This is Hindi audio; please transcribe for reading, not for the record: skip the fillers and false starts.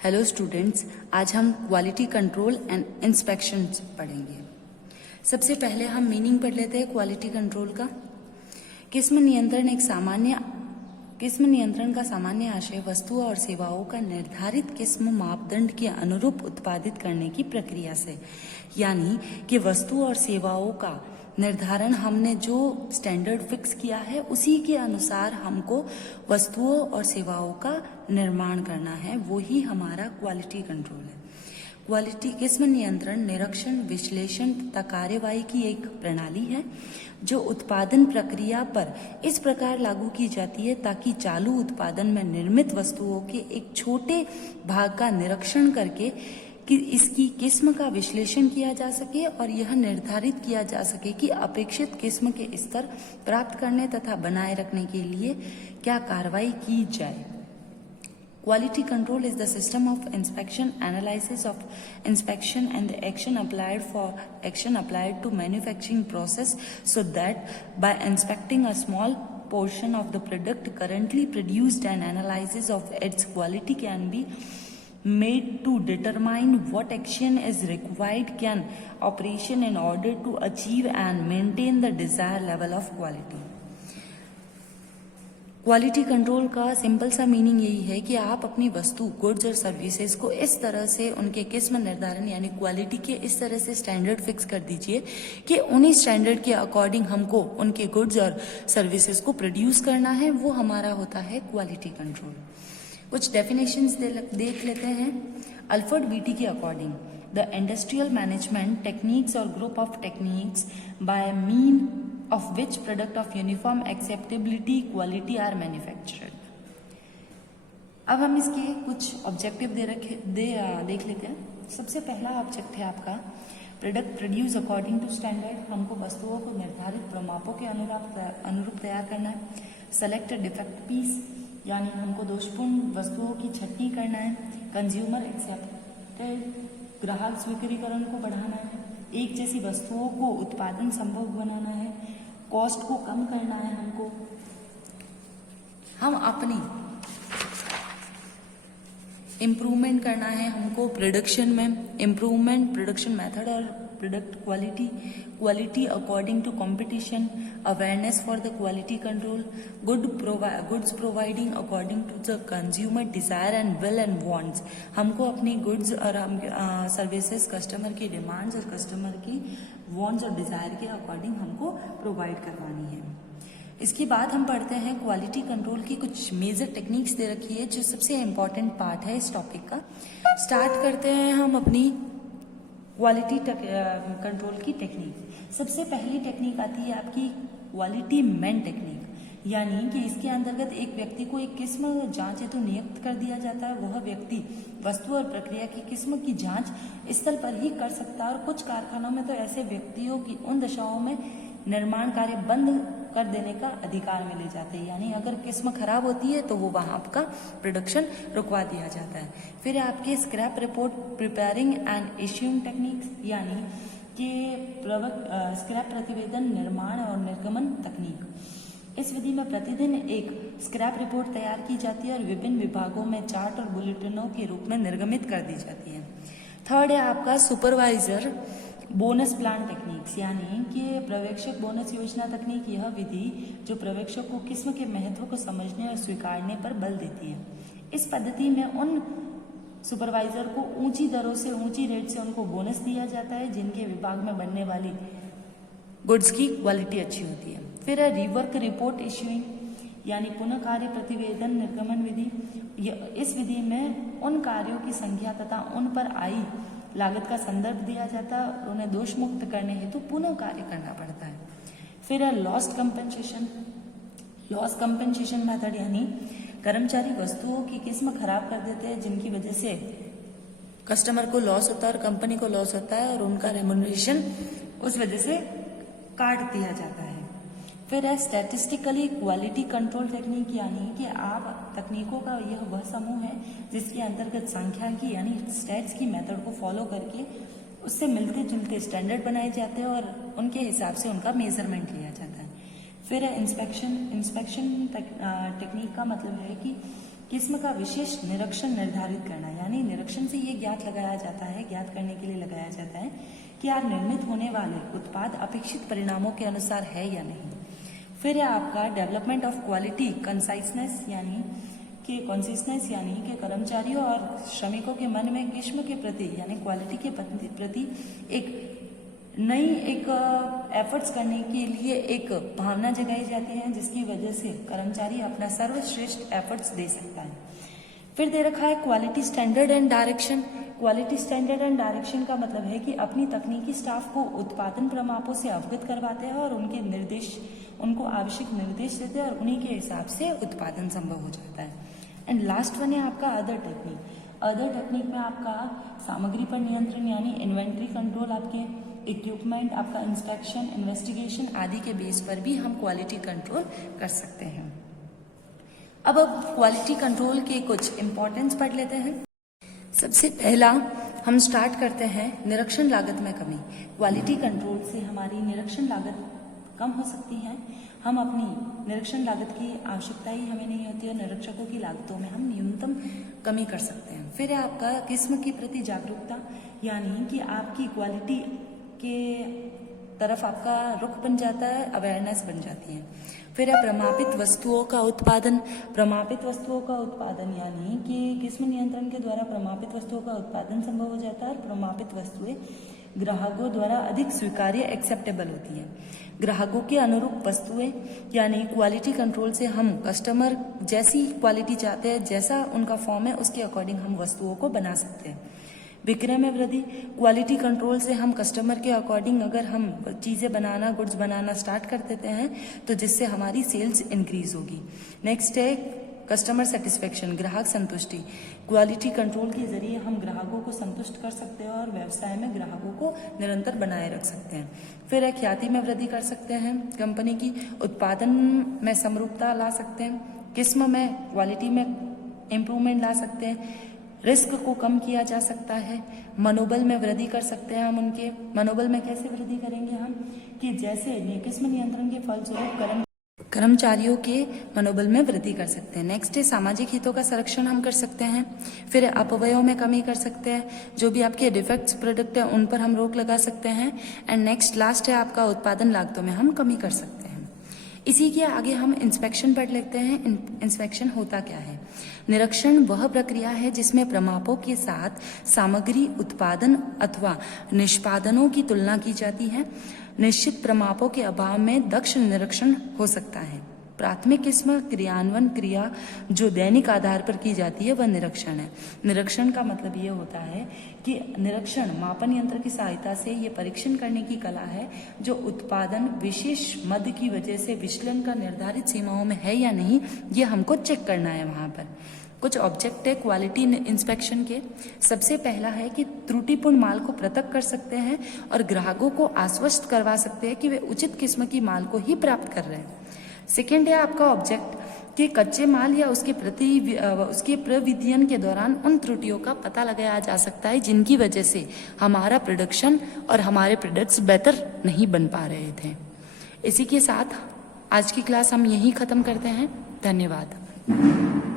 हेलो स्टूडेंट्स, आज हम क्वालिटी कंट्रोल एंड इंस्पेक्शन पढ़ेंगे। सबसे पहले हम मीनिंग पढ़ लेते हैं क्वालिटी कंट्रोल का। किस्म नियंत्रण का सामान्य आशय वस्तुओं और सेवाओं का निर्धारित किस्म मापदंड के अनुरूप उत्पादित करने की प्रक्रिया से, यानी कि वस्तुओं और सेवाओं का निर्धारण हमने जो स्टैंडर्ड फिक्स किया है उसी के अनुसार हमको वस्तुओं और सेवाओं का निर्माण करना है, वो ही हमारा क्वालिटी कंट्रोल है। क्वालिटी किस्म नियंत्रण निरीक्षण, विश्लेषण तथा कार्यवाही की एक प्रणाली है जो उत्पादन प्रक्रिया पर इस प्रकार लागू की जाती है ताकि चालू उत्पादन में निर्मित वस्तुओं के एक छोटे भाग का निरीक्षण करके कि इसकी किस्म का विश्लेषण किया जा सके और यह निर्धारित किया जा सके कि अपेक्षित किस्म के स्तर प्राप्त करने तथा बनाए रखने के लिए क्या कार्रवाई की जाए। Quality control is the system of inspection, analysis of inspection and the action applied to manufacturing process so that by inspecting a small portion of the product currently produced, an analysis of its quality can be made to determine what action is required can operation in order to achieve and maintain the desired level of quality। Quality control का सिंपल सा मीनिंग यही है कि आप अपनी वस्तु, गुड्स और सर्विसेज को इस तरह से उनके किस्म निर्धारण यानी क्वालिटी के इस तरह से स्टैंडर्ड फिक्स कर दीजिए कि उन्हीं स्टैंडर्ड के अकॉर्डिंग हमको उनके गुड्स और सर्विसेज को प्रोड्यूस करना है, वो हमारा होता है क्वालिटी कंट्रोल। कुछ डेफिनेशंस देख लेते हैं। अल्फ्रेड बीटी के according the industrial management techniques और group of techniques by mean of which product of uniform acceptability quality are manufactured। अब हम इसके कुछ ऑब्जेक्टिव देख लेते हैं। सबसे पहला ऑब्जेक्ट है आपका product produce according to standard, हमको वस्तुओं को निर्धारित प्रमापों के अनुरूप तैयार करना है। सेलेक्ट डिफेक्ट पीस, यानी हमको दोषपूर्ण वस्तुओं की छटनी करना है। कंज्यूमर एक्सेप्टेड, ग्राहक स्वीकृतिकरण को बढ़ाना है। एक जैसी वस्तुओं को उत्पादन संभव बनाना है। कॉस्ट को कम करना है। हम अपनी इम्प्रूवमेंट करना है हमको प्रोडक्शन में, इम्प्रूवमेंट प्रोडक्शन मेथड और product quality according to competition, awareness for the quality control, goods providing according to the consumer desire and will and wants, हमको अपनी गुड्स और सर्विसेज कस्टमर की डिमांड्स और कस्टमर की वांट्स और डिजायर के अकॉर्डिंग हमको प्रोवाइड करवानी है। इसके बाद हम पढ़ते हैं क्वालिटी कंट्रोल की कुछ मेजर टेक्निक्स दे रखी है जो सबसे इम्पॉर्टेंट पार्ट है इस टॉपिक का। स्टार्ट करते हैं हम अपनी क्वालिटी कंट्रोल की टेक्निक। सबसे पहली टेक्निक आती है आपकी क्वालिटी मैन टेक्निक, यानी कि इसके अंतर्गत एक व्यक्ति को एक किस्म जांच हेतु नियुक्त कर दिया जाता है। वह व्यक्ति वस्तु और प्रक्रिया की किस्म की जांच स्थल पर ही कर सकता है और कुछ कारखानों में तो ऐसे व्यक्तियों की उन दशाओं में निर्माण कार्य बंद कर देने का अधिकार मिले जाते हैं, यानी अगर किस्म खराब होती है तो वो वहां आपका प्रोडक्शन रुकवा दिया जाता है। फिर आपके scrap report preparing and issuing techniques, यानी कि स्क्रैप प्रतिवेदन, निर्माण और निर्गमन तकनीक। इस विधि में प्रतिदिन एक स्क्रैप रिपोर्ट तैयार की जाती है और विभिन्न विभागों में चार्ट और बुलेटिनों के रूप में निर्गमित कर दी जाती है। थर्ड है आपका सुपरवाइजर बोनस प्लान टेक्निक्स, यानी कि पर्यवेक्षक बोनस योजना तकनीक। यह विधि जो पर्यवेक्षक को किस्म के महत्व को समझने और स्वीकारने पर बल देती है। इस पद्धति में उन सुपरवाइजर को ऊंची दरों से, ऊंची रेट से उनको बोनस दिया जाता है जिनके विभाग में बनने वाली गुड्स की क्वालिटी अच्छी होती है। फिर है रिवर्क रिपोर्ट इश्यूइंग, यानी पुनः कार्य प्रतिवेदन निर्गमन विधि। इस विधि में उन कार्यों की संख्या तथा उन पर आई लागत का संदर्भ दिया जाता है और उन्हें दोष मुक्त करने हेतु पुनः कार्य करना पड़ता है। फिर है लॉस्ट कंपनसेशन मेथड, यानी कर्मचारी वस्तुओं की किस्म खराब कर देते हैं जिनकी वजह से कस्टमर को लॉस होता है और कंपनी को लॉस होता है और उनका रेम्युनरेशन उस वजह से काट दिया जाता है। फिर है स्टैटिस्टिकली क्वालिटी कंट्रोल टेक्निक, यानी कि आप तकनीकों का यह वह समूह है जिसके अंतर्गत सांख्यिकी यानी स्टैट्स की मेथड को फॉलो करके उससे मिलते जुलते स्टैंडर्ड बनाए जाते हैं और उनके हिसाब से उनका मेजरमेंट लिया जाता है। फिर है इंस्पेक्शन टेक्निक का मतलब है कि किस्म का विशेष निरीक्षण निर्धारित करना, यानी निरीक्षण से ये ज्ञात करने के लिए लगाया जाता है कि आप निर्मित होने वाले उत्पाद अपेक्षित परिणामों के अनुसार है या नहीं। फिर है आपका डेवलपमेंट ऑफ क्वालिटी कंसाइसनेस, यानी कि कर्मचारियों और श्रमिकों के मन में किस्म के प्रति यानी क्वालिटी के प्रति एक एफर्ट्स करने के लिए एक भावना जगाई जाती है, जिसकी वजह से कर्मचारी अपना सर्वश्रेष्ठ एफर्ट्स दे सकता है। फिर दे रखा है quality standard and direction. Quality standard and direction का मतलब है कि अपनी तकनीकी स्टाफ को उत्पादन प्रमापों से अवगत करवाते हैं और उनको आवश्यक निर्देश देते हैं और उन्हीं के हिसाब से उत्पादन संभव हो जाता है। एंड लास्ट वन है आपका अदर टेक्निक। अदर टेक्निक में आपका सामग्री पर नियंत्रण यानी इन्वेंट्री कंट्रोल, आपके इक्विपमेंट, आपका इंस्पेक्शन, इन्वेस्टिगेशन आदि के बेस पर भी हम क्वालिटी कंट्रोल कर सकते हैं। अब क्वालिटी कंट्रोल के कुछ इंपॉर्टेंस पढ़ लेते हैं। सबसे पहला हम स्टार्ट करते हैं निरीक्षण लागत में कमी। क्वालिटी कंट्रोल से हमारी निरीक्षण लागत कम हो सकती है। हम अपनी निरीक्षण लागत की आवश्यकता ही हमें नहीं होती और निरीक्षकों की लागतों में हम न्यूनतम कमी कर सकते हैं। फिर है आपका किस्म के प्रति जागरूकता, यानी कि आपकी क्वालिटी के तरफ आपका रुख बन जाता है, अवेयरनेस बन जाती है। फिर है प्रमापित वस्तुओं का उत्पादन। प्रमापित वस्तुओं का उत्पादन यानी कि किस्म नियंत्रण के द्वारा प्रमापित वस्तुओं का उत्पादन संभव हो जाता है और प्रमापित वस्तुएं ग्राहकों द्वारा अधिक स्वीकार्य एक्सेप्टेबल होती है। ग्राहकों के अनुरूप वस्तुएं यानी क्वालिटी कंट्रोल से हम कस्टमर जैसी क्वालिटी चाहते हैं, जैसा उनका फॉर्म है उसके अकॉर्डिंग हम वस्तुओं को बना सकते हैं। विक्रय में वृद्धि। क्वालिटी कंट्रोल से हम कस्टमर के अकॉर्डिंग अगर हम गुड्स बनाना स्टार्ट कर देते हैं तो जिससे हमारी सेल्स इंक्रीज होगी। नेक्स्ट है कस्टमर सेटिस्फेक्शन, ग्राहक संतुष्टि। क्वालिटी कंट्रोल के जरिए हम ग्राहकों को संतुष्ट कर सकते हैं और व्यवसाय में ग्राहकों को निरंतर बनाए रख सकते हैं। फिर है ख्याति में वृद्धि कर सकते हैं, कंपनी की उत्पादन में समरूपता ला सकते हैं, किस्म में क्वालिटी में इम्प्रूवमेंट ला सकते हैं, रिस्क को कम किया जा सकता है, मनोबल में वृद्धि कर सकते हैं हम उनके। मनोबल में कैसे वृद्धि करेंगे हम कि जैसे किस्म नियंत्रण के फलस्वरूप कर्मचारियों के मनोबल में वृद्धि कर सकते हैं। नेक्स्ट है सामाजिक हितों का संरक्षण हम कर सकते हैं। फिर अपव्ययों में कमी कर सकते हैं, जो भी आपके डिफेक्ट्स प्रोडक्ट है उन पर हम रोक लगा सकते हैं। एंड नेक्स्ट लास्ट है आपका उत्पादन लागतों में हम कमी कर सकते हैं। इसी के आगे हम इंस्पेक्शन पढ़ लेते हैं। इंस्पेक्शन होता क्या है? निरीक्षण वह प्रक्रिया है जिसमें प्रमापों के साथ सामग्री उत्पादन अथवा निष्पादनों की तुलना की जाती है। निश्चित प्रमापों के अभाव में दक्ष निरीक्षण हो सकता है। प्राथमिक किस्म क्रियान्वयन क्रिया जो दैनिक आधार पर की जाती है वह निरीक्षण है। निरीक्षण का मतलब ये होता है कि निरीक्षण मापन यंत्र की सहायता से ये परीक्षण करने की कला है जो उत्पादन विशेष मद की वजह से विचलन का निर्धारित सीमाओं में है या नहीं, ये हमको चेक करना है। वहां पर कुछ ऑब्जेक्ट है क्वालिटी इंस्पेक्शन के। सबसे पहला है कि त्रुटिपूर्ण माल को पृथक कर सकते हैं और ग्राहकों को आश्वस्त करवा सकते हैं कि वे उचित किस्म की माल को ही प्राप्त कर रहे हैं। सेकेंड है आपका ऑब्जेक्ट कि कच्चे माल या उसके प्रविधियन के दौरान उन त्रुटियों का पता लगाया जा सकता है जिनकी वजह से हमारा प्रोडक्शन और हमारे प्रोडक्ट्स बेहतर नहीं बन पा रहे थे। इसी के साथ आज की क्लास हम यहीं ख़त्म करते हैं। धन्यवाद।